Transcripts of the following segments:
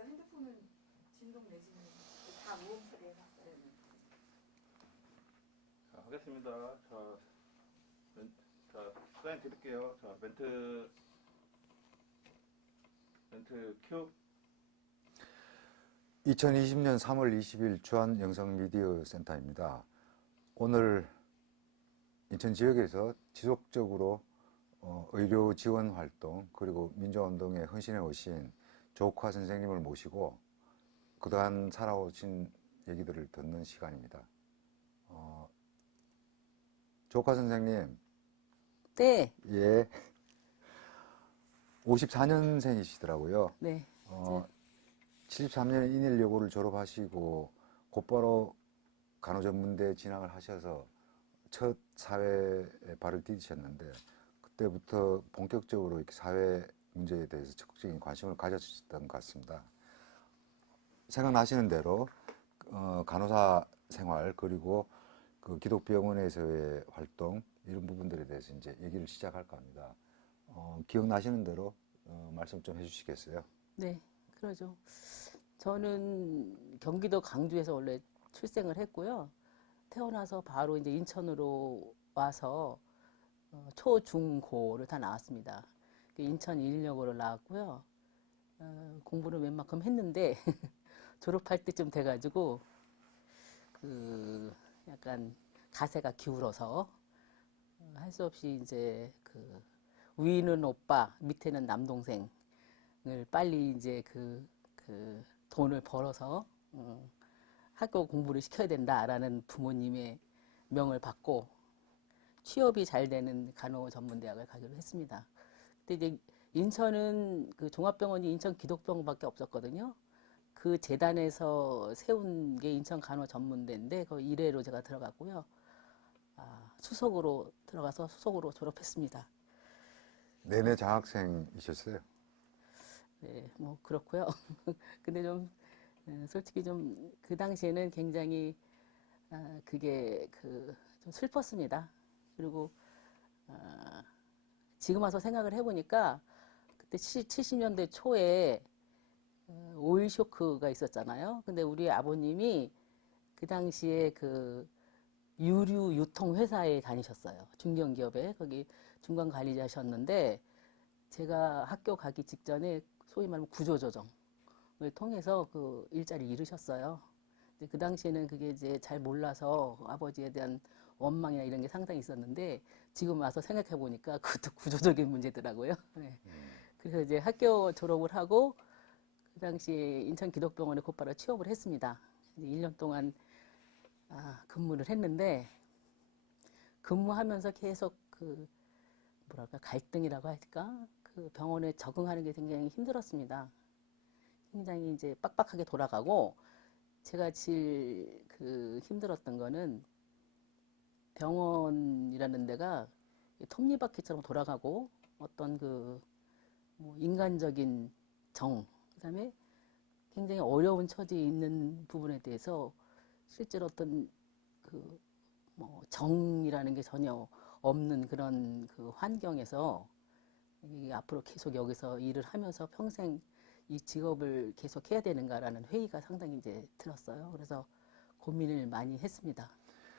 보니까 핸드폰은 진동 내지는 다 무음 처리해놨어요. 자, 하겠습니다. 자, 사인 드릴게요. 자, 멘트 큐. 2020년 3월 20일 주한영상미디어센터입니다. 오늘 인천 지역에서 지속적으로 의료 지원 활동 그리고 민주화운동에 헌신해 오신 조옥화 선생님을 모시고 그동안 살아오신 얘기들을 듣는 시간입니다. 조옥화 선생님. 네. 예. 54년생이시더라고요. 네. 73년에 인일여고를 졸업하시고 곧바로 간호전문대에 진학을 하셔서 첫 사회에 발을 디디셨는데 그때부터 본격적으로 이렇게 사회 문제에 대해서 적극적인 관심을 가졌던 것 같습니다. 생각나시는 대로 간호사 생활 그리고 그 기독병원에서의 활동 이런 부분들에 대해서 이제 얘기를 시작할까 합니다. 기억나시는 대로 말씀 좀 해주시겠어요? 네, 그러죠. 저는 경기도 강주에서 원래 출생을 했고요. 태어나서 바로 이제 인천으로 와서 초, 중, 고를 다 나왔습니다. 인천 인일여고를 나왔고요. 공부를 웬만큼 했는데 졸업할 때쯤 돼가지고 그 약간 가세가 기울어서 할 수 없이 이제 그 위는 오빠, 밑에는 남동생을 빨리 이제 그 돈을 벌어서 학교 공부를 시켜야 된다라는 부모님의 명을 받고 취업이 잘 되는 간호전문대학을 가기로 했습니다. 근데 이제 인천은 그 종합병원이 인천 기독병원밖에 없었거든요. 그 재단에서 세운 게 인천 간호전문대인데 그 1회로 제가 들어갔고요. 수석으로 들어가서 수석으로 졸업했습니다. 내내 장학생이셨어요? 네, 뭐 그렇고요. 근데 좀 솔직히 좀 그 당시에는 굉장히 그게 좀 슬펐습니다. 그리고 지금 와서 생각을 해보니까 그때 70년대 초에 오일 쇼크가 있었잖아요. 근데 우리 아버님이 그 당시에 그 유류 유통 회사에 다니셨어요. 중견기업에 거기 중간 관리자셨는데 제가 학교 가기 직전에 소위 말하면 구조조정을 통해서 그 일자리 잃으셨어요. 근데 그 당시에는 그게 이제 잘 몰라서 아버지에 대한 원망이나 이런 게 상당히 있었는데 지금 와서 생각해 보니까 그것도 구조적인 문제더라고요. 네. 그래서 이제 학교 졸업을 하고 그 당시에 인천 기독병원에 곧바로 취업을 했습니다. 이제 1년 동안 근무를 했는데 근무하면서 계속 그 뭐랄까 갈등이라고 할까 그 병원에 적응하는 게 굉장히 힘들었습니다. 굉장히 이제 빡빡하게 돌아가고 제가 제일 그 힘들었던 거는 병원이라는 데가 톱니바퀴처럼 돌아가고 어떤 그 뭐 인간적인 정 그다음에 굉장히 어려운 처지에 있는 부분에 대해서 실제로 어떤 그 뭐 정이라는 게 전혀 없는 그런 그 환경에서 이 앞으로 계속 여기서 일을 하면서 평생 이 직업을 계속 해야 되는가라는 회의가 상당히 이제 들었어요. 그래서 고민을 많이 했습니다.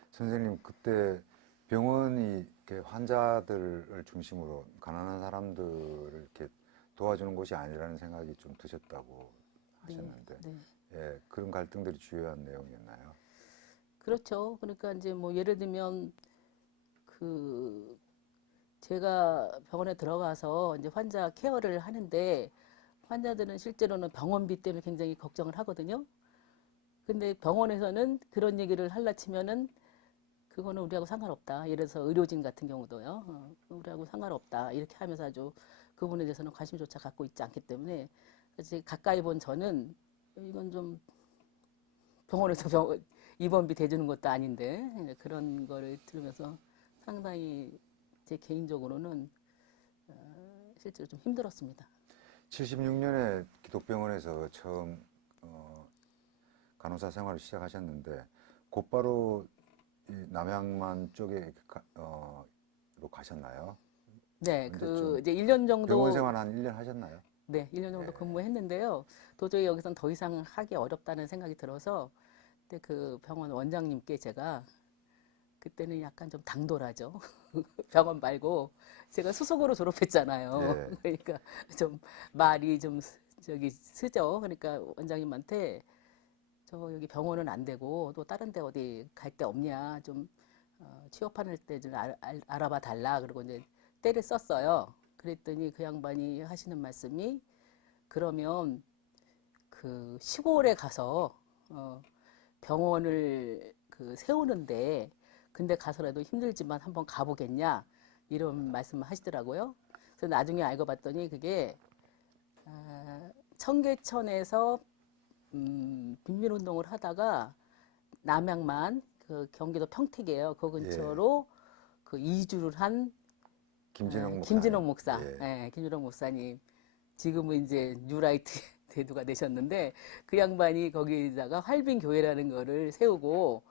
선생님, 그때 병원이 이렇게 환자들을 중심으로 가난한 사람들을 이렇게 도와주는 곳이 아니라는 생각이 좀 드셨다고 하셨는데, 네. 예, 그런 갈등들이 주요한 내용이었나요? 그렇죠. 그러니까 이제 뭐 예를 들면 그 제가 병원에 들어가서 이제 환자 케어를 하는데 환자들은 실제로는 병원비 때문에 굉장히 걱정을 하거든요. 근데 병원에서는 그런 얘기를 할라 치면은 그거는 우리하고 상관없다. 예를 들어서 의료진 같은 경우도요. 우리하고 상관없다. 이렇게 하면서 아주 그 부분에 대해서는 관심조차 갖고 있지 않기 때문에 사실 가까이 본 저는 이건 좀 병원에서 입원비 대주는 것도 아닌데 그런 거를 들으면서 상당히 제 개인적으로는 실제로 좀 힘들었습니다. 76년에 기독병원에서 처음 간호사 생활을 시작하셨는데 곧바로 이 남양만 쪽에 로 가셨나요? 네, 언제쯤? 이제 1년 정도 병원 생활 한 1년 하셨나요? 네, 1년 정도 네. 근무했는데요. 도저히 여기선 더 이상 하기 어렵다는 생각이 들어서 그때 그 병원 원장님께 제가 그때는 약간 좀 당돌하죠. 병원 말고 제가 수석으로 졸업했잖아요. 네. 그러니까 좀 말이 좀 저기 쓰죠. 그러니까 원장님한테 저 여기 병원은 안 되고 또 다른 데 어디 갈 데 없냐 좀 취업하는 때 좀 알아봐 달라. 그리고 이제 때를 썼어요. 그랬더니 그 양반이 하시는 말씀이 그러면 그 시골에 가서 병원을 그 세우는데 근데 가서라도 힘들지만 한번 가보겠냐 이런 말씀을 하시더라고요. 그래서 나중에 알고 봤더니 그게 청계천에서 빈민운동을 하다가 남양만 그 경기도 평택이에요. 그 근처로 그 이주를 한 김진홍 목사, 예. 김진홍 목사님. 지금은 이제 뉴라이트 대두가 되셨는데 그 양반이 거기다가 활빈교회라는 거를 세우고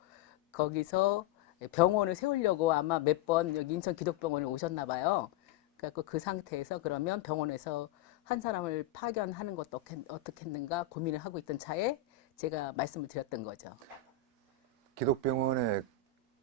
거기서 병원을 세우려고 아마 몇 번 여기 인천 기독병원에 오셨나 봐요. 그래갖고 그 상태에서 그러면 병원에서 한 사람을 파견하는 것도 어떻게 했는가 고민을 하고 있던 차에 제가 말씀을 드렸던 거죠. 기독병원의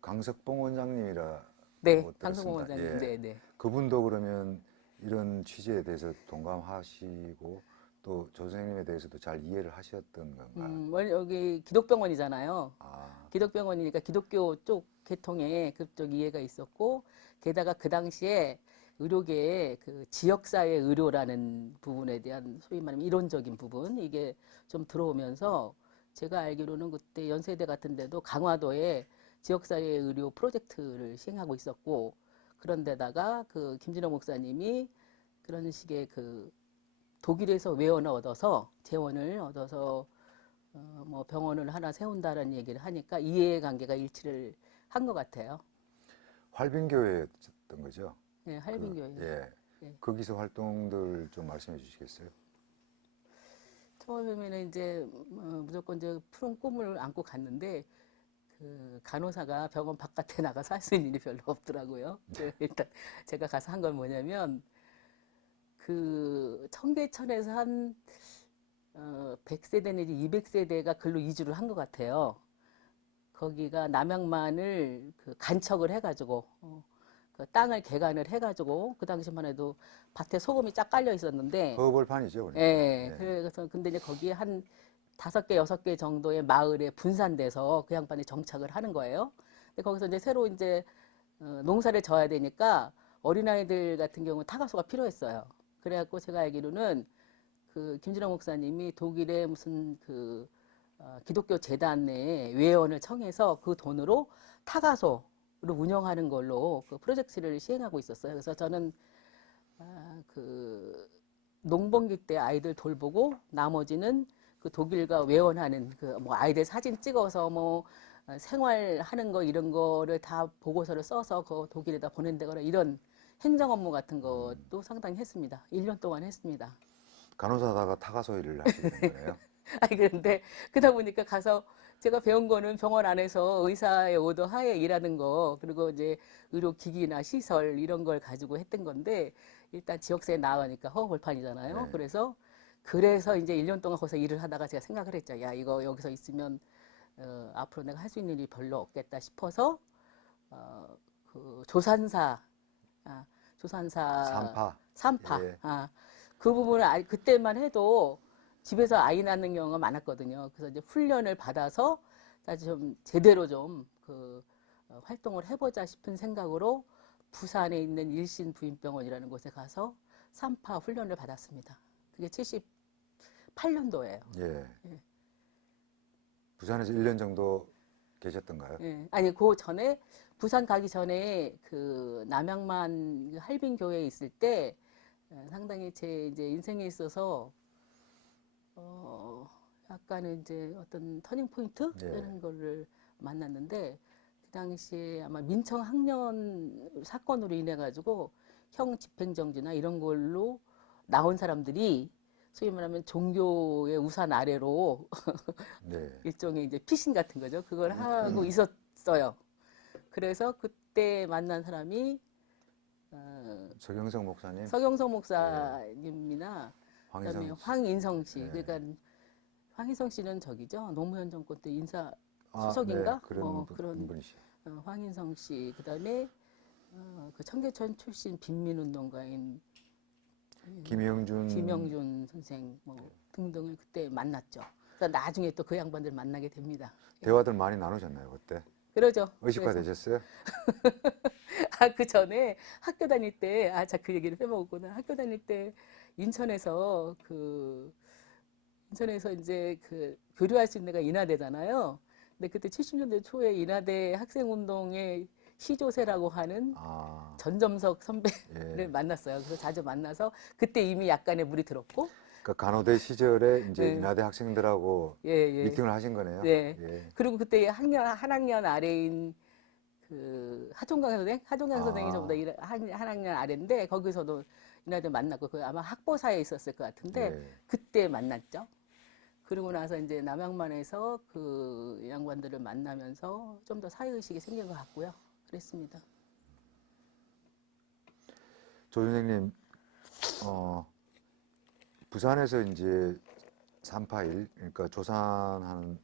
강석봉 원장님이라 네, 들었습니다. 강성호 원장님. 예. 네, 네. 그분도 그러면 이런 취지에 대해서 동감하시고 또 조 선생님에 대해서도 잘 이해를 하셨던 건가요? 원래 여기 기독병원이잖아요. 아, 기독병원이니까 기독교 쪽 계통에 그쪽 이해가 있었고 게다가 그 당시에 의료계에 그 지역사회 의료라는 부분에 대한 소위 말하면 이론적인 부분 이게 좀 들어오면서 제가 알기로는 그때 연세대 같은 데도 강화도에 지역사회 의료 프로젝트를 시행하고 있었고 그런데다가 그 김진호 목사님이 그런 식의 그 독일에서 외원을 얻어서 재원을 얻어서 뭐 병원을 하나 세운다라는 얘기를 하니까 이해관계가 일치를 한 것 같아요. 활빈교회였던 거죠? 네, 할빈교회. 예. 예. 거기서 활동들 좀 말씀해 주시겠어요? 처음에는 이제 무조건 이제 푸른 꿈을 안고 갔는데 그 간호사가 병원 바깥에 나가서 할 수 있는 일이 별로 없더라고요. 일단 제가 가서 한 건 뭐냐면 그 청계천에서 한 100세대 내지 200세대가 글로 이주를 한 것 같아요. 거기가 남양만을 그 간척을 해가지고 그 땅을 개간을 해가지고 그 당시만 해도 밭에 소금이 쫙 깔려 있었는데 허벌판이죠, 그러니까. 예, 예. 그래서 근데 이제 거기에 한 5개, 6개 정도의 마을에 분산돼서 그 양반이 정착을 하는 거예요. 근데 거기서 이제 새로 이제 농사를 져야 되니까 어린아이들 같은 경우 타가소가 필요했어요. 그래갖고 제가 알기로는 그 김진호 목사님이 독일의 무슨 그 기독교 재단에 외원을 청해서 그 돈으로 타가소를 운영하는 걸로 그 프로젝트를 시행하고 있었어요. 그래서 저는 그 농번기 때 아이들 돌보고 나머지는 그 독일과 외원하는 그 뭐 아이들 사진 찍어서 뭐 생활하는 거 이런 거를 다 보고서를 써서 그 독일에다 보낸다거나 이런 행정 업무 같은 것도 상당히 했습니다. 1년 동안 했습니다. 간호사다가 타가소 일을 하시는 거예요? 아니 그런데 그러다 보니까 가서 제가 배운 거는 병원 안에서 의사의 오더 하에 일하는 거 그리고 이제 의료기기나 시설 이런 걸 가지고 했던 건데 일단 지역사회에 나가니까 허허벌판이잖아요. 네. 그래서 이제 1년 동안 거기서 일을 하다가 제가 생각을 했죠. 야 이거 여기서 있으면 앞으로 내가 할 수 있는 일이 별로 없겠다 싶어서 그 조산사 산파 예. 그 부분을 그때만 해도 집에서 아이 낳는 경우가 많았거든요. 그래서 이제 훈련을 받아서 다시 좀 제대로 좀 그 활동을 해보자 싶은 생각으로 부산에 있는 일신 부인병원이라는 곳에 가서 산파 훈련을 받았습니다. 그게 78년도예요. 예. 부산에서 1년 정도 계셨던가요? 예. 아니 그 전에 부산 가기 전에 그 남양만 할빈교회에 있을 때 상당히 제 이제 인생에 있어서 약간은 이제 어떤 터닝 포인트 예. 이런 거를 만났는데 그 당시에 아마 민청 학년 사건으로 인해 가지고 형 집행정지나 이런 걸로 나온 사람들이 소위 말하면 종교의 우산 아래로 네. 일종의 이제 피신 같은 거죠. 그걸 하고 있었어요. 그래서 그때 만난 사람이 서경석 목사님? 서경석 목사님이나 그다음에 황인성 씨. 황인성 씨. 네. 그러니까 황인성 씨는 저기죠. 노무현 정권 때 인사 아, 수석인가? 네, 그런 뭐 분, 그런 분이시. 황인성 씨. 그다음에 그 청계천 출신 빈민운동가인 김영준 선생 뭐 등등을 그때 만났죠. 그러니까 나중에 또 그 양반들 만나게 됩니다. 대화들 많이 나누셨나요 그때? 그러죠. 의식화 그래서 되셨어요? 그 전에 학교 다닐 때, 자, 그 얘기를 빼먹었구나. 학교 다닐 때 인천에서 인천에서 이제 교류할 수 있는 데가 인하대잖아요. 근데 그때 70년대 초에 인하대 학생운동의 시조세라고 하는 아, 전점석 선배를 예. 만났어요. 그래서 자주 만나서 그때 이미 약간의 물이 들었고, 그 간호대 시절에 이제 네. 인하대 학생들하고 예, 예. 미팅을 하신 거네요. 네. 예. 그리고 그때 한 학년 아래인 하종강 선생이 저보다 한 학년 아래인데 거기서도 이날도 만났고 그 아마 학보사에 있었을 것 같은데 예. 그때 만났죠. 그러고 나서 이제 남양만에서 그 양반들을 만나면서 좀 더 사회의식이 생긴 것 같고요. 그랬습니다. 조 선생님, 부산에서 이제 3.8일, 그러니까 조산하는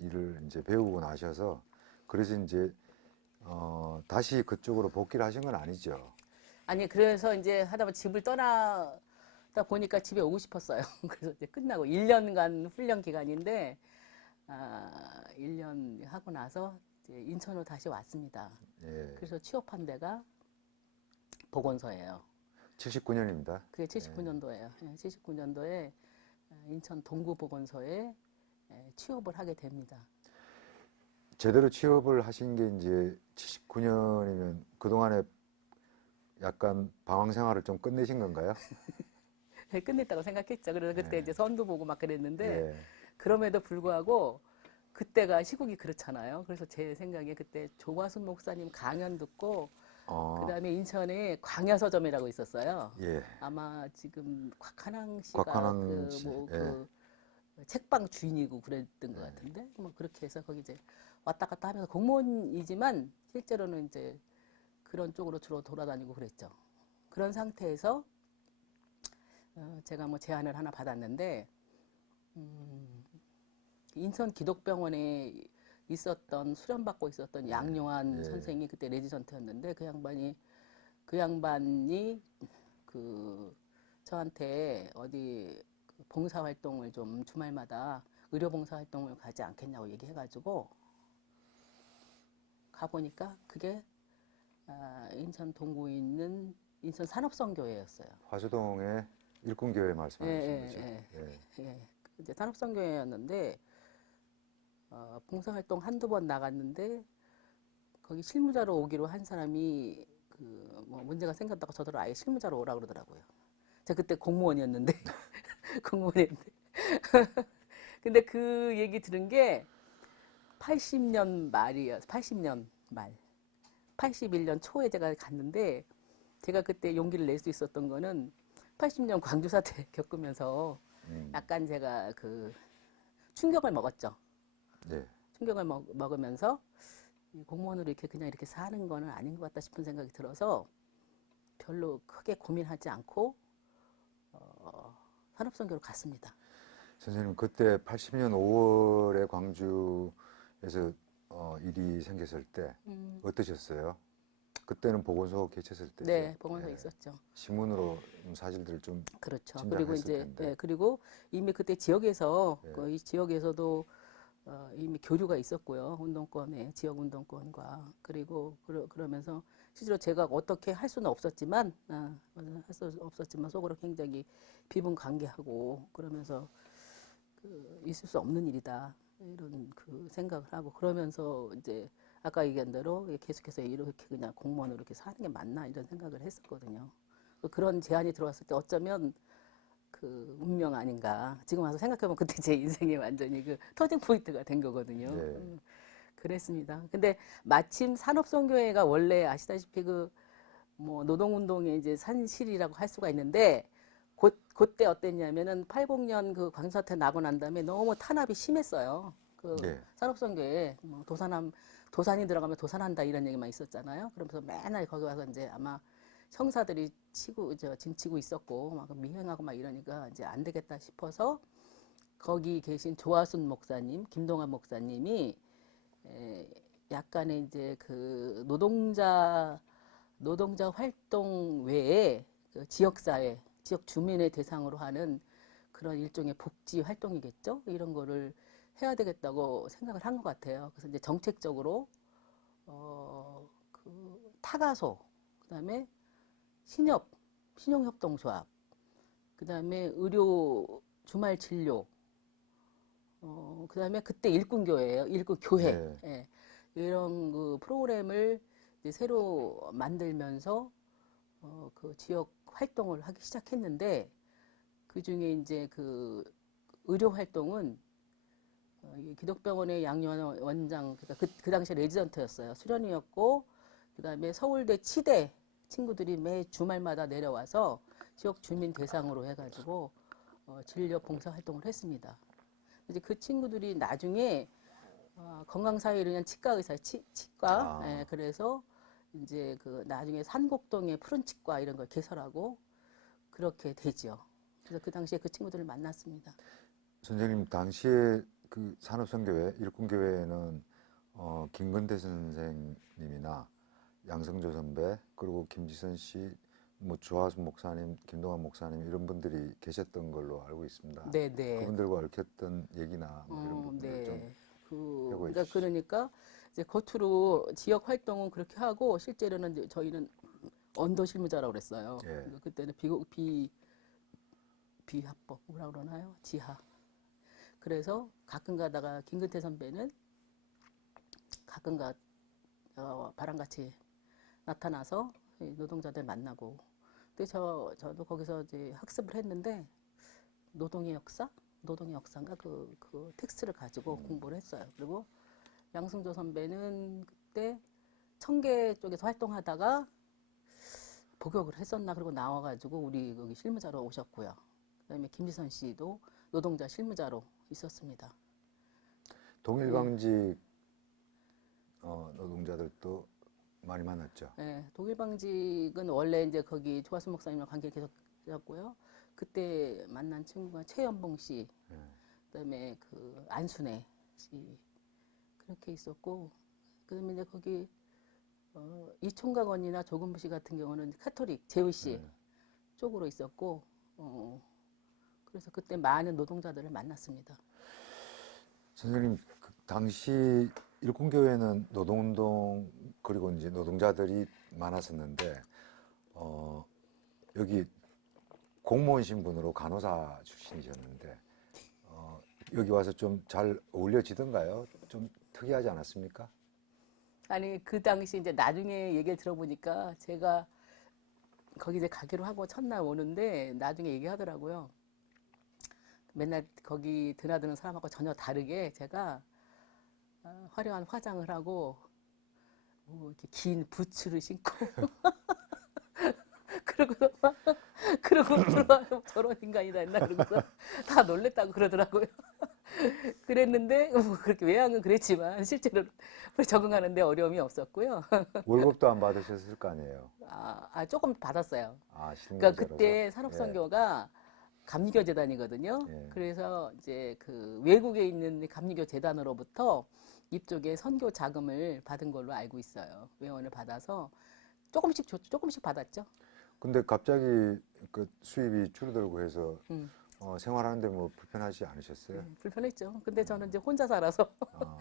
일을 이제 배우고 나셔서 그래서 이제 다시 그쪽으로 복귀를 하신 건 아니죠? 아니 그래서 이제 하다 보면 집을 떠나다 보니까 집에 오고 싶었어요. 그래서 이제 끝나고 1년간 훈련 기간인데 1년 하고 나서 이제 인천으로 다시 왔습니다. 예. 그래서 취업한 데가 보건소예요. 79년입니다. 그게 79년도예요. 79년도에 인천 동구보건소에 취업을 하게 됩니다. 제대로 취업을 하신 게 이제 79년이면 그동안에 약간 방황 생활을 좀 끝내신 건가요? 끝냈다고 생각했죠. 그래서 그때 네. 이제 선도 보고 막 그랬는데 예. 그럼에도 불구하고 그때가 시국이 그렇잖아요. 그래서 제 생각에 그때 조화순 목사님 강연 듣고 그다음에 인천에 광야서점이라고 있었어요. 예. 아마 지금 곽한항 씨가 곽한항 씨, 책방 주인이고 그랬던 것 같은데 뭐 그렇게 해서 거기 이제 왔다 갔다 하면서 공무원이지만 실제로는 이제 그런 쪽으로 주로 돌아다니고 그랬죠. 그런 상태에서 제가 뭐 제안을 하나 받았는데 인천 기독병원에 있었던 수련받고 있었던 양요한 선생이 그때 레지던트였는데 그 양반이 저한테 어디 봉사활동을 좀 주말마다 의료봉사활동을 가지 않겠냐고 얘기해가지고 가보니까 그게 인천 동구에 있는 인천 산업선교회였어요. 화수동의 일꾼교회 말씀하시는 예, 거죠? 예, 예. 예. 이제 산업선교회였는데 봉사활동 한두 번 나갔는데 거기 실무자로 오기로 한 사람이 뭐 문제가 생겼다고 저더러 아예 실무자로 오라 그러더라고요. 제가 그때 공무원이었는데 공무원이었는데 근데 그 얘기 들은 게 80년 말이에요. 80년 말. 81년 초에 제가 갔는데 제가 그때 용기를 낼 수 있었던 거는 80년 광주 사태 겪으면서 약간 제가 충격을 먹었죠. 네. 충격을 먹으면서 공무원으로 그냥 이렇게 사는 거는 아닌 것 같다 싶은 생각이 들어서 별로 크게 고민하지 않고 산업선교로 갔습니다. 선생님 그때 80년 5월에 광주에서 일이 생겼을 때 어떠셨어요? 그때는 보건소 개최했을 때죠? 네, 보건소에 있었죠. 신문으로 사실들을 좀 그렇죠. 진단했을 그리고 이제 텐데. 그리고 이미 그때 지역에서 예. 이 지역에서도 이미 교류가 있었고요. 운동권의 지역 운동권과 그리고 그러면서 실제로 제가 어떻게 할 수는 없었지만 할 수 없었지만 속으로 굉장히 비분관계하고 그러면서 있을 수 없는 일이다 이런 생각을 하고 그러면서 이제 아까 얘기한 대로 계속해서 이렇게 그냥 공무원으로 이렇게 사는 게 맞나 이런 생각을 했었거든요. 그런 제안이 들어왔을 때 어쩌면 운명 아닌가. 지금 와서 생각해보면 그때 제 인생에 완전히 터닝 포인트가 된 거거든요. 네. 그랬습니다. 근데 마침 산업선교회가 원래 아시다시피 뭐 노동운동의 이제 산실이라고 할 수가 있는데 그때 어땠냐면은 80년 광주사태 나고 난 다음에 너무 탄압이 심했어요. 네. 산업선교회 뭐 도산이 들어가면 도산한다 이런 얘기만 있었잖아요. 그러면서 맨날 거기 와서 이제 아마 형사들이 진치고 있었고 막 미행하고 막 이러니까 이제 안 되겠다 싶어서 거기 계신 조화순 목사님, 김동환 목사님이 약간의 이제 그 노동자 활동 외에 그 지역사회, 지역 주민의 대상으로 하는 그런 일종의 복지 활동이겠죠. 이런 거를 해야 되겠다고 생각을 한 것 같아요. 그래서 이제 정책적으로 그 타가소, 그다음에 신용협동조합, 그다음에 의료 주말 진료, 그다음에 그때 일꾼교회예요. 일꾼교회. 네. 예. 이런 그 프로그램을 이제 새로 만들면서 그 지역 활동을 하기 시작했는데 그 중에 이제 그 의료 활동은 이 기독병원의 양요한 원장, 그러니까 그 당시에 레지던트였어요. 수련이었고, 그 다음에 서울대 치대 친구들이 매 주말마다 내려와서 지역 주민 대상으로 해가지고 진료 봉사 활동을 했습니다. 이제 그 친구들이 나중에 건강사회를 위한 치과 의사, 치과, 예, 그래서 이제 그 나중에 산곡동의 푸른 치과 이런 걸 개설하고 그렇게 되죠. 그래서 그 당시에 그 친구들을 만났습니다. 선생님 당시에 그 산업선교회, 일꾼교회에는 김건대 선생님이나 양성조 선배, 그리고 김지선 씨, 뭐 조하순 목사님, 김동환 목사님 이런 분들이 계셨던 걸로 알고 있습니다. 네, 네. 그분들과 얽혔던 얘기나 뭐 이런 부분들 좀 네. 해보여 그러니까 주시죠. 그러니까 이제 겉으로 지역 활동은 그렇게 하고 실제로는 이제 저희는 언더 실무자라고 그랬어요. 예. 그러니까 그때는 비합법 뭐라 그러나요? 지하. 그래서 가끔 가다가 김근태 선배는 가끔 바람같이 나타나서 노동자들 만나고. 근데 저도 거기서 이제 학습을 했는데 노동의 역사인가 그 텍스트를 가지고 공부를 했어요. 그리고 양승조 선배는 그때 청계 쪽에서 활동하다가 복역을 했었나 그러고 나와가지고 우리 거기 실무자로 오셨고요. 그다음에 김지선 씨도 노동자 실무자로 있었습니다. 동일방직 노동자들도 많이 만났죠. 네, 동일방직은 원래 이제 거기 조화순 목사님과 관계를 계속 했고요. 그때 만난 친구가 최연봉 씨, 예. 그다음에 그 안순애 씨 그렇게 있었고, 그다음에 이제 거기 이총각언니나 조금부 씨 같은 경우는 카톨릭 재우 씨 예. 쪽으로 있었고, 그래서 그때 많은 노동자들을 만났습니다. 선생님 그 당시 일꾼교회는 노동운동 그리고 이제 노동자들이 많았었는데 여기 공무원 신분으로 간호사 출신이셨는데 여기 와서 좀 잘 어울려지던가요? 좀 특이하지 않았습니까? 아니 그 당시 이제 나중에 얘기를 들어보니까 제가 거기 이제 가기로 하고 첫날 오는데 나중에 얘기하더라고요. 맨날 거기 드나드는 사람하고 전혀 다르게 제가 화려한 화장을 하고 뭐 이렇게 긴 부츠를 신고 그러고 들어와서 저런 인간이다 했나 그러고서 다 놀랬다고 그러더라고요. 그랬는데 뭐 그렇게 외향은 그랬지만 실제로 적응하는데 어려움이 없었고요. 월급도 안 받으셨을 거 아니에요? 조금 받았어요. 아, 그러니까 실무자로서? 그때 산업선교가 감리교 재단이거든요. 예. 그래서 이제 그 외국에 있는 감리교 재단으로부터 이쪽에 선교 자금을 받은 걸로 알고 있어요. 회원을 받아서 조금씩 받았죠. 근데 갑자기 그 수입이 줄어들고 해서 생활하는데 뭐 불편하지 않으셨어요? 불편했죠. 근데 저는 이제 혼자 살아서 아,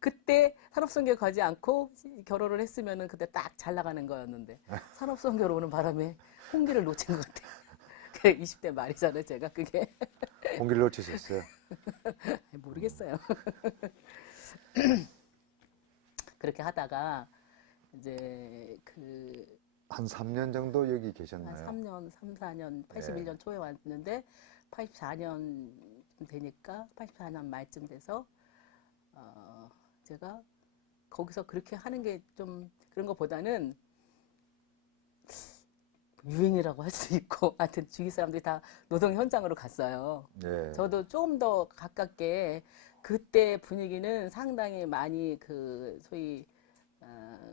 그때 산업선교 가지 않고 결혼을 했으면은 그때 딱 잘 나가는 거였는데 산업선교로 오는 바람에 홍기를 놓친 것 같아요. 20대 말이잖아요, 제가 그게. 공기를 놓치셨어요? 모르겠어요. 그렇게 하다가 이제 한 3년 정도 여기 한 계셨나요? 3년, 3, 4년, 81년 초에 왔는데 84년 되니까 84년 말쯤 돼서 제가 거기서 그렇게 하는 게 좀 그런 것보다는 유행이라고 할 수 있고 하여튼 주위 사람들이 다 노동 현장으로 갔어요. 네. 저도 조금 더 가깝게 그때 분위기는 상당히 많이 그 소위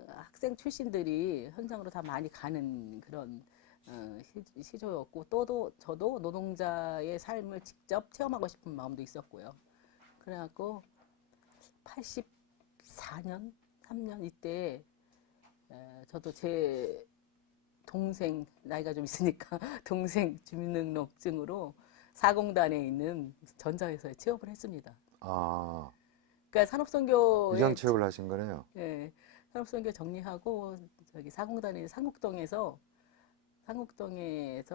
학생 출신들이 현장으로 다 많이 가는 그런 시조였고 또 저도 노동자의 삶을 직접 체험하고 싶은 마음도 있었고요. 그래갖고 84년, 3년 이때 저도 제 동생 나이가 좀 있으니까 동생 주민등록증으로 사공단에 있는 전자회사에 취업을 했습니다. 아, 그러니까 산업선교에 위장 취업을 하신 거네요. 예, 산업선교 정리하고 저기 사공단에 상국동에서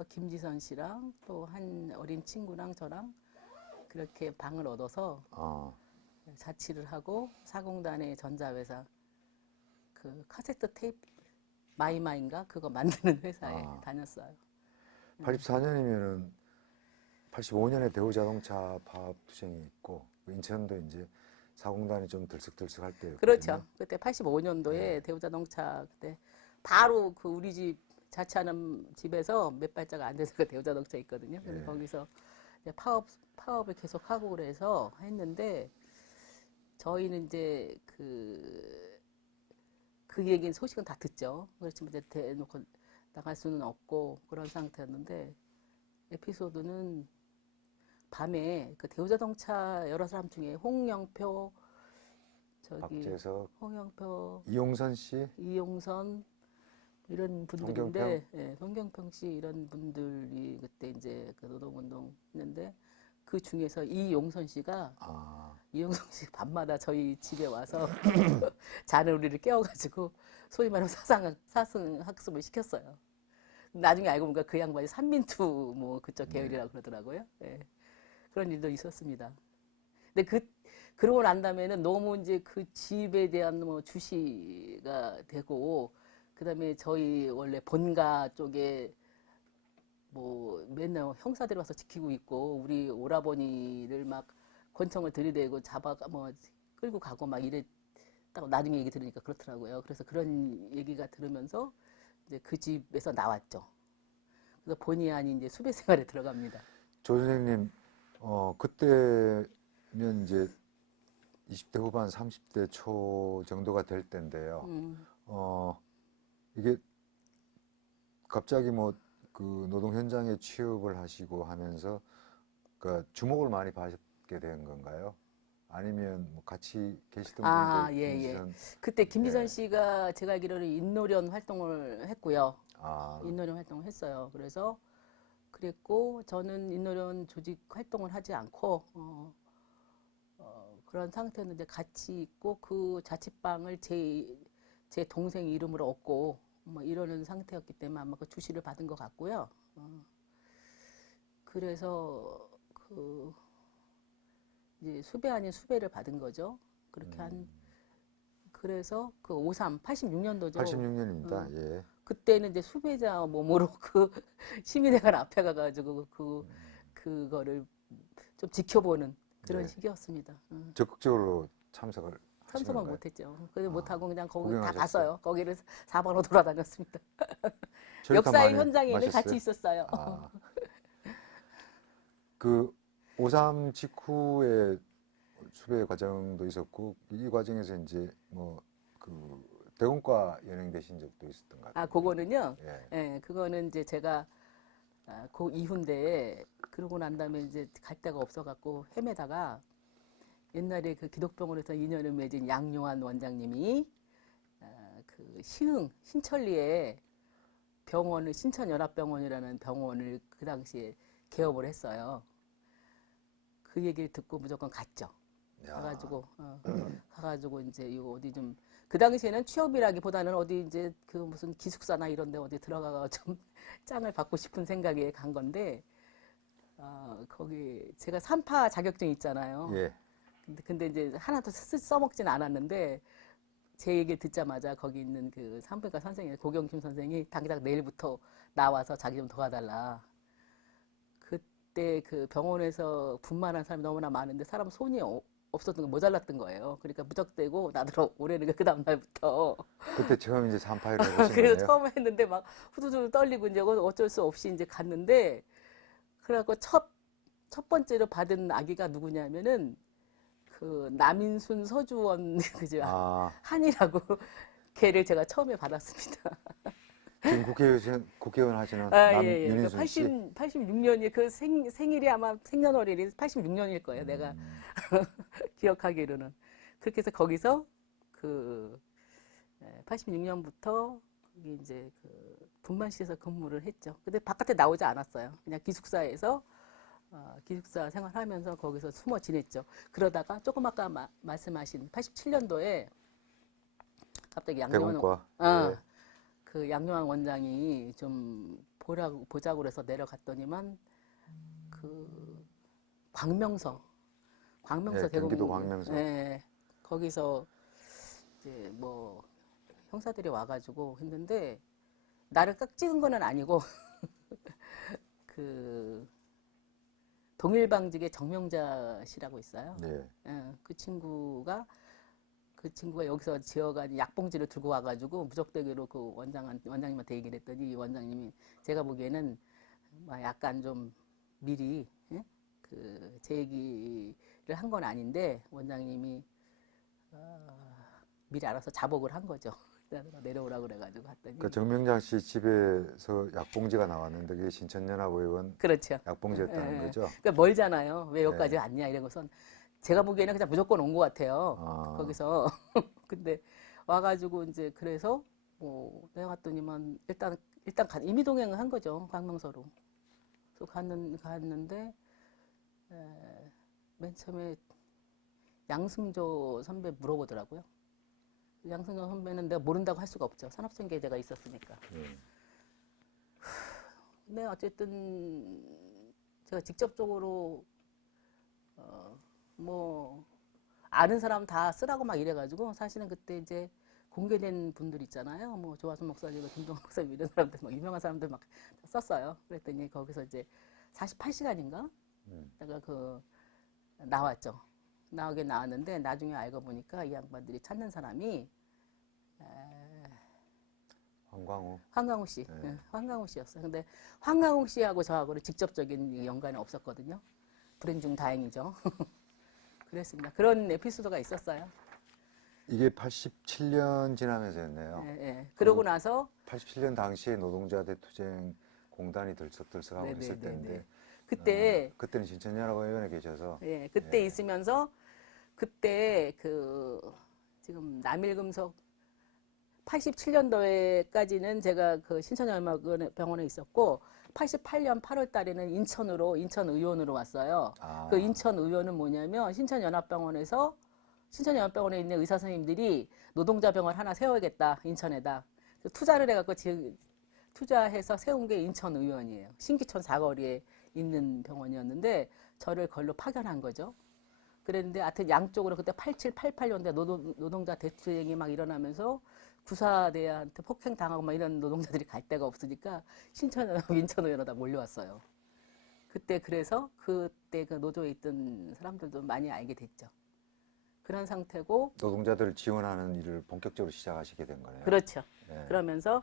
김지선 씨랑 또 한 어린 친구랑 저랑 그렇게 방을 얻어서 아, 자취를 하고 사공단의 전자회사 그 카세트 테이프 마이마인가 그거 만드는 회사에 다녔어요. 84년이면은 85년에 대우자동차 파업 투쟁이 있고 인천도 이제 사공단이 좀 들썩들썩할 때였거든요. 그렇죠. 그때 85년도에 네. 대우자동차 그때 바로 그 우리 집 자취하는 집에서 몇 발자국 안 돼서 그 대우자동차 있거든요. 그래서 네. 거기서 이제 파업을 계속 하고 그래서 했는데 저희는 이제 그 얘기는 소식은 다 듣죠. 그렇지만 이제 대놓고 나갈 수는 없고 그런 상태였는데 에피소드는 밤에 그 대우자동차 여러 사람 중에 홍영표 박재석, 홍영표 이용선 씨, 이용선 이런 분들인데 예, 송경평 씨 이런 분들이 그때 이제 그 노동운동 했는데 그 중에서 이용선 씨가 이용선 씨 밤마다 저희 집에 와서 자는 우리를 깨워가지고 소위 말하면 사승학습을 시켰어요. 나중에 알고 보니까 그 양반이 삼민투 뭐 그쪽 계열이라고 그러더라고요. 예. 그런 일도 있었습니다. 근데 그러고 난 다음에는 너무 이제 그 집에 대한 뭐 주시가 되고 그다음에 저희 원래 본가 쪽에 뭐 맨날 형사들이 와서 지키고 있고 우리 오라버니를 막 권총을 들이대고 잡아가 뭐 끌고 가고 막 이랬다고 나중에 얘기 들으니까 그렇더라고요. 그래서 그런 얘기가 들으면서 이제 그 집에서 나왔죠. 그래서 본의 아닌 이제 수배 생활에 들어갑니다. 조 선생님, 그때면 이제 20대 후반, 30대 초 정도가 될 때인데요. 이게 갑자기 뭐 그 노동 현장에 취업을 하시고 하면서 그 주목을 많이 받게 된 건가요? 아니면 뭐 같이 계시던 분들 예. 김지선 그때 김지선 네. 씨가 제가 알기로는 인노련 활동을 했고요. 아, 인노련 활동을 했어요. 그래서 그랬고 저는 인노련 조직 활동을 하지 않고 그런 상태였는데 같이 있고 그 자취방을 제 동생 이름으로 얻고 뭐 이러는 상태였기 때문에 아마 그 주시를 받은 것 같고요. 그래서 그 이제 수배 아닌 수배를 받은 거죠. 그렇게 그래서 그 86년도죠. 86년입니다. 예. 그때는 이제 수배자 몸으로 그 시민회관 앞에 가가지고 그거를 좀 지켜보는 그런 네. 시기였습니다. 적극적으로 참석을 하신 참석은 건가요? 못했죠. 그래서 못하고 그냥 거기 다 구경하셨어요? 봤어요. 거기를 4번으로 돌아다녔습니다. 철탑 역사의 많이 현장에는 마셨어요? 같이 있었어요. 그 5.3 직후에 수배 과정도 있었고 이 과정에서 이제 뭐 그 대공과 연행되신 적도 있었던 것 같아요. 그거는요. 예. 예, 그거는 이제 제가 그 이후인데 그러고 난 다음에 이제 갈 데가 없어갖고 헤매다가 옛날에 그 기독병원에서 인연을 맺은 양용환 원장님이 그 신천리에 병원을 신천연합병원이라는 병원을 그 당시에 개업을 했어요. 그 얘기를 듣고 무조건 갔죠. 가가지고 이제 이거 어디 좀 그 당시에는 취업이라기보다는 어디 이제 그 무슨 기숙사나 이런데 어디 들어가가 좀 짱을 받고 싶은 생각에 간 건데 거기 제가 3파 자격증 있잖아요. 예. 근데 이제 하나도 써먹진 않았는데 제 얘기 듣자마자 거기 있는 그 산부인과 선생님 고경심 선생이 당장 내일부터 나와서 자기 좀 도와달라. 그때 그 병원에서 분만한 사람이 너무나 많은데 사람 손이 없었던 거 모자랐던 거예요. 그러니까 무적대고 나더러 올해는 그 다음 날부터 그때 처음 이제 3파일을 하신 그래서 거예요? 처음 했는데 막 후두두 떨리고 이제 어쩔 수 없이 이제 갔는데 그래갖고 첫 번째로 받은 아기가 누구냐면은 그 남인순 서주원 그죠 한이라고 걔를 제가 처음에 받았습니다. 지금 국회의원 하시는 아, 예, 예. 윤인순 씨. 86년이 그 생일이 아마 생년월일이 86년일 거예요. 내가 기억하기로는. 그렇게 해서 거기서 그 86년부터 거기 이제 그 분만실에서 근무를 했죠. 근데 바깥에 나오지 않았어요. 그냥 기숙사에서 기숙사 생활하면서 거기서 숨어 지냈죠. 그러다가 조금 아까 말씀하신 87년도에 갑자기 대공과. 예. 그 양요한 원장이 좀 보자고 그래서 내려갔더니만 그 광명서 네, 경기도 광명서. 네, 거기서 이제 뭐 형사들이 와가지고 했는데 나를 깍 찍은 거는 아니고 그 동일방직의 정명자 씨라고 있어요. 네. 예, 그 친구가 여기서 지어간 약봉지를 들고 와가지고 무적대기로 그 원장님한테 얘기를 했더니 원장님이 제가 보기에는 막 약간 좀 미리 그 제 얘기를 한 건 아닌데 원장님이 미리 알아서 자복을 한 거죠. 내려오라고 그래가지고 했더니 그 정명장 씨 집에서 약봉지가 나왔는데 그게 신천연합 의원 그렇죠. 약봉지였다는 예. 거죠. 그러니까 멀잖아요. 왜 여기까지 네. 왔냐 이러고선 제가 보기에는 그냥 무조건 온 것 같아요. 아. 거기서 근데 와가지고 이제 그래서 내가 갔더니만 일단 임의 동행을 한 거죠. 광명서로. 그래서 갔는데 맨 처음에 양승조 선배 물어보더라고요. 양승조 선배는 내가 모른다고 할 수가 없죠. 산업생계제가 있었으니까. 근데 어쨌든 제가 직접적으로 뭐 아는 사람 다 쓰라고 막 이래가지고 사실은 그때 이제 공개된 분들 있잖아요. 뭐 조화순 목사님, 김동환 목사님 이런 사람들 막 유명한 사람들 막 썼어요. 그랬더니 거기서 이제 48시간인가? 내가 그 나왔죠. 나왔는데 나중에 알고 보니까 이 양반들이 찾는 사람이 황광우 씨, 네. 예, 황광우 씨였어요. 근데 황광우 씨하고 저하고는 직접적인 연관이 없었거든요. 불행 중 다행이죠. 그랬습니다. 그런 에피소드가 있었어요. 이게 87년 지나면서였네요. 예, 예. 그러고 나서 87년 당시에 노동자 대투쟁 공단이 들썩들썩하고 네, 있을 네, 네, 때인데 네. 그때 그때는 신천연합 의원에 계셔서 예, 그때 예. 있으면서 그때 그 지금 남일금속 87년도에까지는 제가 그 신천연합병원에 있었고 88년 8월 달에는 인천 의원으로 왔어요. 아, 그 인천 의원은 뭐냐면 신천연합병원에 있는 의사 선생님들이 노동자 병원 하나 세워야겠다 인천에다 투자를 해갖고 지금 투자해서 세운 게 인천 의원이에요. 신기촌 사거리에 있는 병원이었는데 저를 걸로 파견한 거죠. 그랬는데 하여튼 양쪽으로 그때 87, 88년대 노동자 대투쟁이 막 일어나면서 구사대한테 폭행 당하고 막 이런 노동자들이 갈 데가 없으니까 신천연합 인천의원으로 다 몰려왔어요. 그래서 그때 그 노조에 있던 사람들도 많이 알게 됐죠. 그런 상태고 노동자들을 지원하는 일을 본격적으로 시작하시게 된 거네요. 그렇죠. 예. 그러면서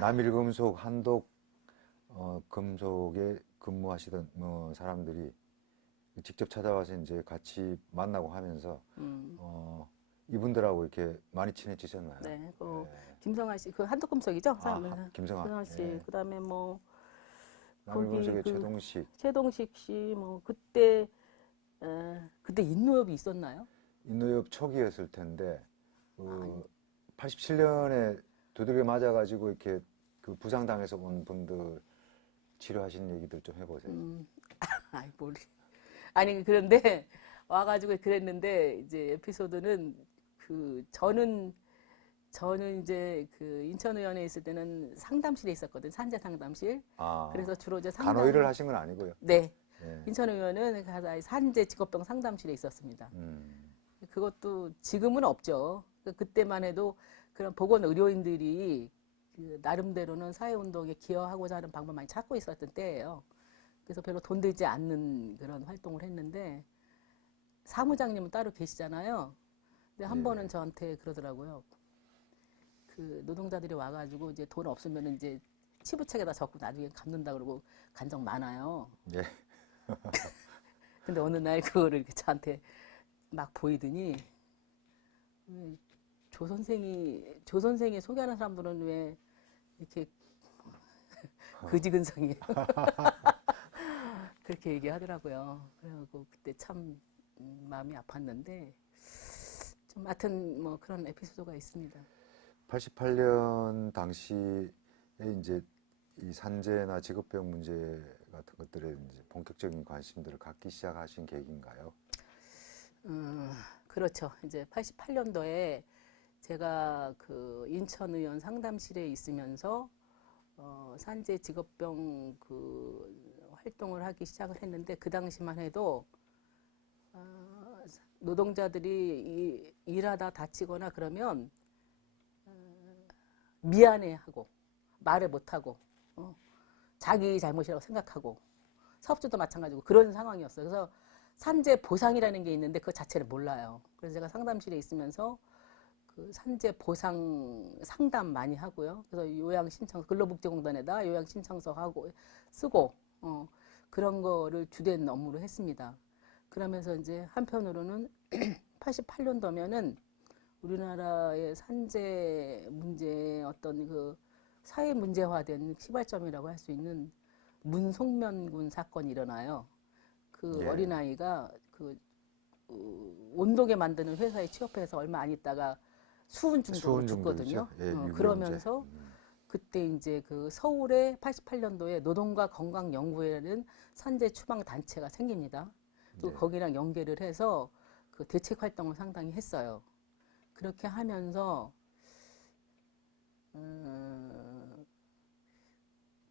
남일금속, 한독 금속에 근무하시던 사람들이 직접 찾아와서 이제 같이 만나고 하면서 이분들하고 이렇게 많이 친해지셨나요? 네, 예. 김성아 씨, 그 한독금속이죠? 김성아 씨, 예. 그다음에 뭐 남일금속의 거기 최동식 씨, 뭐 그때 인노엽이 있었나요? 인노협 초기였을 텐데 87년에 두들겨 맞아가지고 이렇게 그 부상당해서 온 분들 치료하신 얘기들 좀 해보세요. 아이 뭘? 아니 그런데 와가지고 그랬는데 이제 에피소드는 그 저는 이제 그 인천의원에 있을 때는 상담실에 있었거든, 산재 상담실. 그래서 주로 이제 간호일을 하신 건 아니고요. 네. 예. 인천의원은 산재 직업병 상담실에 있었습니다. 그것도 지금은 없죠. 그때만 해도 그런 보건 의료인들이 그 나름대로는 사회운동에 기여하고자 하는 방법 많이 찾고 있었던 때예요. 그래서 별로 돈 들지 않는 그런 활동을 했는데 사무장님은 따로 계시잖아요. 근데 한 예. 번은 저한테 그러더라고요. 그 노동자들이 와가지고 이제 돈 없으면 이제 치부책에다 적고 나중에 갚는다 그러고 간 적 많아요. 예. 근데 어느 날 그거를 이렇게 저한테 막 보이더니 조 선생이 소개하는 사람들은 왜 이렇게 그지근성이에요. 그렇게 얘기하더라고요. 그래갖고 그때 참 마음이 아팠는데 좀 하여튼 뭐 그런 에피소드가 있습니다. 88년 당시에 이제 이 산재나 직업병 문제 같은 것들에 이제 본격적인 관심들을 갖기 시작하신 계기인가요? 그렇죠. 이제 88년도에 제가 그 인천의원 상담실에 있으면서 산재 직업병 그 활동을 하기 시작을 했는데 그 당시만 해도 노동자들이 일하다 다치거나 그러면 미안해하고 말을 못하고 자기 잘못이라고 생각하고 사업주도 마찬가지고 그런 상황이었어요. 그래서 산재 보상이라는 게 있는데 그 자체를 몰라요. 그래서 제가 상담실에 있으면서 그 산재 보상 상담 많이 하고요. 그래서 요양 신청 근로복지공단에다 요양 신청서 하고 쓰고 그런 거를 주된 업무로 했습니다. 그러면서 이제 한편으로는 88년도면은 우리나라의 산재 문제의 어떤 그 사회 문제화된 시발점이라고 할 수 있는 문송면군 사건이 일어나요. 그 예. 어린아이가 그 온도계 만드는 회사에 취업해서 얼마 안 있다가 수은 중독으로 죽거든요. 예, 유병재. 그러면서 그때 이제 그 서울에 88년도에 노동과 건강연구회라는 산재 추방 단체가 생깁니다. 또 네. 거기랑 거기랑 연계를 해서 그 대책 활동을 상당히 했어요. 그렇게 하면서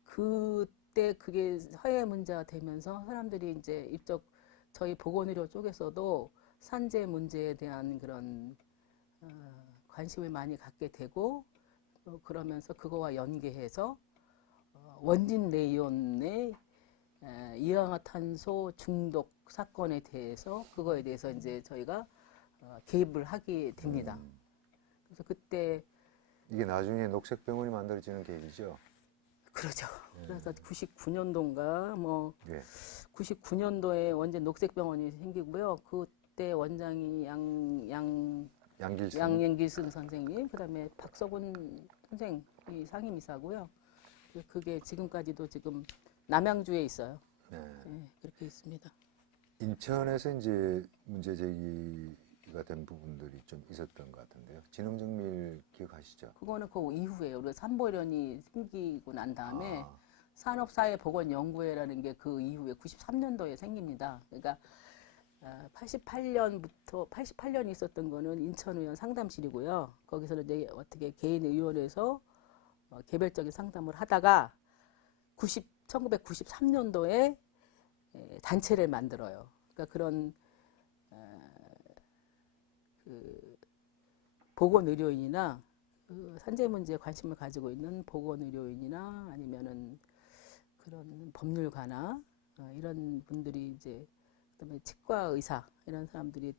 그때 그게 사회 문제가 되면서 사람들이 이제 이쪽 저희 보건의료 쪽에서도 산재 문제에 대한 그런 관심을 많이 갖게 되고 그러면서 그거와 연계해서 원진 레이온의 이산화탄소 중독 사건에 대해서 그거에 대해서 이제 저희가 개입을 하게 됩니다. 그래서 그때 이게 나중에 녹색병원이 만들어지는 계기죠. 그러죠. 그래서 99년도인가 뭐 예. 99년도에 원전 녹색병원이 생기고요. 그때 원장이 양길승. 양길승 선생님, 그다음에 박석훈 선생이 상임이사고요. 그게 지금까지도 지금 남양주에 있어요. 네. 네, 그렇게 있습니다. 인천에서 이제 문제 제기가 된 부분들이 좀 있었던 것 같은데요. 진흥정밀 기억하시죠? 그거는 그 이후에 우리 삼보련이 생기고 난 다음에 아, 산업사회보건연구회라는 게 그 이후에 93년도에 생깁니다. 그러니까 88년이 있었던 거는 인천의원 상담실이고요. 거기서는 이제 어떻게 개인 의원에서 개별적인 상담을 하다가 1993년도에 단체를 만들어요. 그러니까 그런 그 보건의료인이나 그 산재 문제에 관심을 가지고 있는 보건의료인이나 아니면은 그런 법률가나 이런 분들이 이제 그다음에 치과 의사 이런 사람들이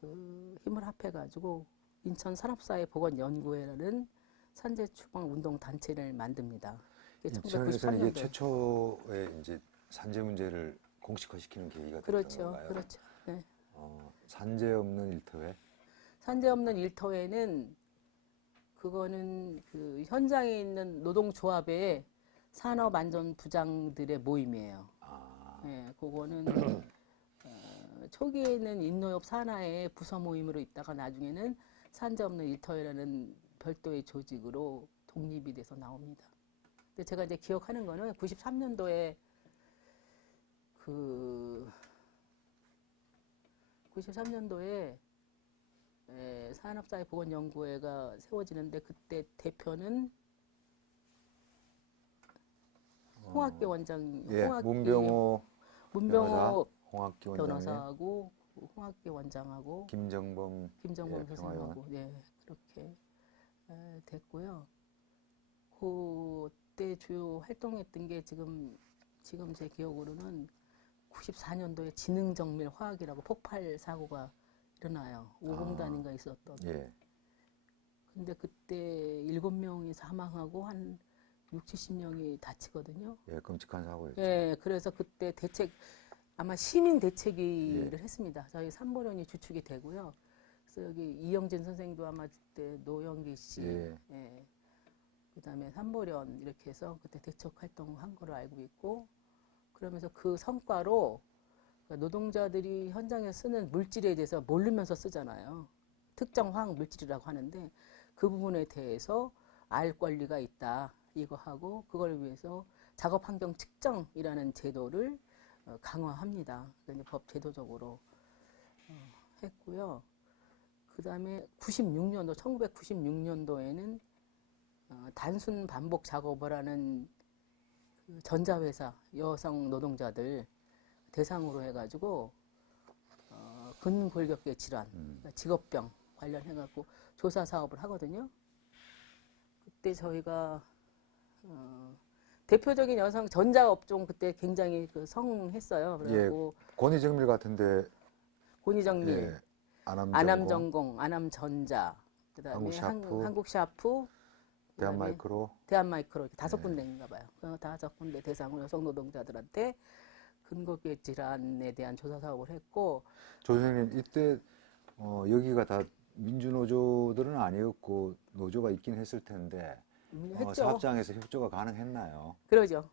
그 힘을 합해가지고 인천 산업사회보건연구회라는 산재 추방 운동 단체를 만듭니다. 인천에서는 이게 1998년도에. 최초의 이제 산재 문제를 공식화시키는 계기가 됐던 그렇죠, 건가요? 그렇죠. 네. 산재 없는 일터회. 산재 없는 일터에는 그거는 그 현장에 있는 노동조합의 산업안전부장들의 모임이에요. 예, 그거는 초기에는 인노협 산하의 부서 모임으로 있다가 나중에는 산재 없는 일터회라는 별도의 조직으로 독립이 돼서 나옵니다. 근데 제가 이제 기억하는 거는 93년도에 그 93년도에 산업사회보건연구회가 세워지는데 그때 대표는 홍학기 원장, 예, 홍학기 문병호 문병호 홍학기 원장님, 변호사하고 홍학기 원장하고 김정범 김정범 예, 선생님하고 네, 그렇게 됐고요. 그때 주요 활동했던 게 지금 제 기억으로는 94년도에 지능정밀 화학이라고 폭발 사고가 일어나요. 5공단인가 있었던. 예. 근데 그때 7명이 사망하고 한 6, 70명이 다치거든요. 예, 끔찍한 사고였죠. 예, 그래서 그때 대책, 아마 시민 대책위를 예. 했습니다. 저희 삼보련이 주축이 되고요. 그래서 여기 이영진 선생님도 아마 그때 노영기 씨, 예. 예. 그다음에 삼보련 이렇게 해서 그때 대척 활동한 걸로 알고 있고, 그러면서 그 성과로 그러니까 노동자들이 현장에 쓰는 물질에 대해서 모르면서 쓰잖아요. 특정 화학 물질이라고 하는데 그 부분에 대해서 알 권리가 있다 이거 하고, 그걸 위해서 작업 환경 측정이라는 제도를 강화합니다. 그러니까 법 제도적으로 했고요. 그다음에 96년도 1996년도에는 단순 반복 작업을 하는 그 전자회사 여성 노동자들 대상으로 해가지고 근골격계 질환, 그러니까 직업병 관련해갖고 조사 사업을 하거든요. 그때 저희가 대표적인 여성 전자업종 그때 굉장히 그 성했어요. 그래갖고 권위정밀 같은데 권위정밀, 예, 안암전공, 안암전공, 안암전자, 그다음에 한국샤프, 대한마이크로 대한마이크로 이렇게 5 네. 군데인가 봐요. 그 5군데 대상으로 여성 노동자들한테 근골격 질환에 대한 조사 사업을 했고. 조 선생님 이때 여기가 다 민주노조들은 아니었고 노조가 있긴 했을 텐데 했죠. 사업장에서 협조가 가능했나요? 그러죠.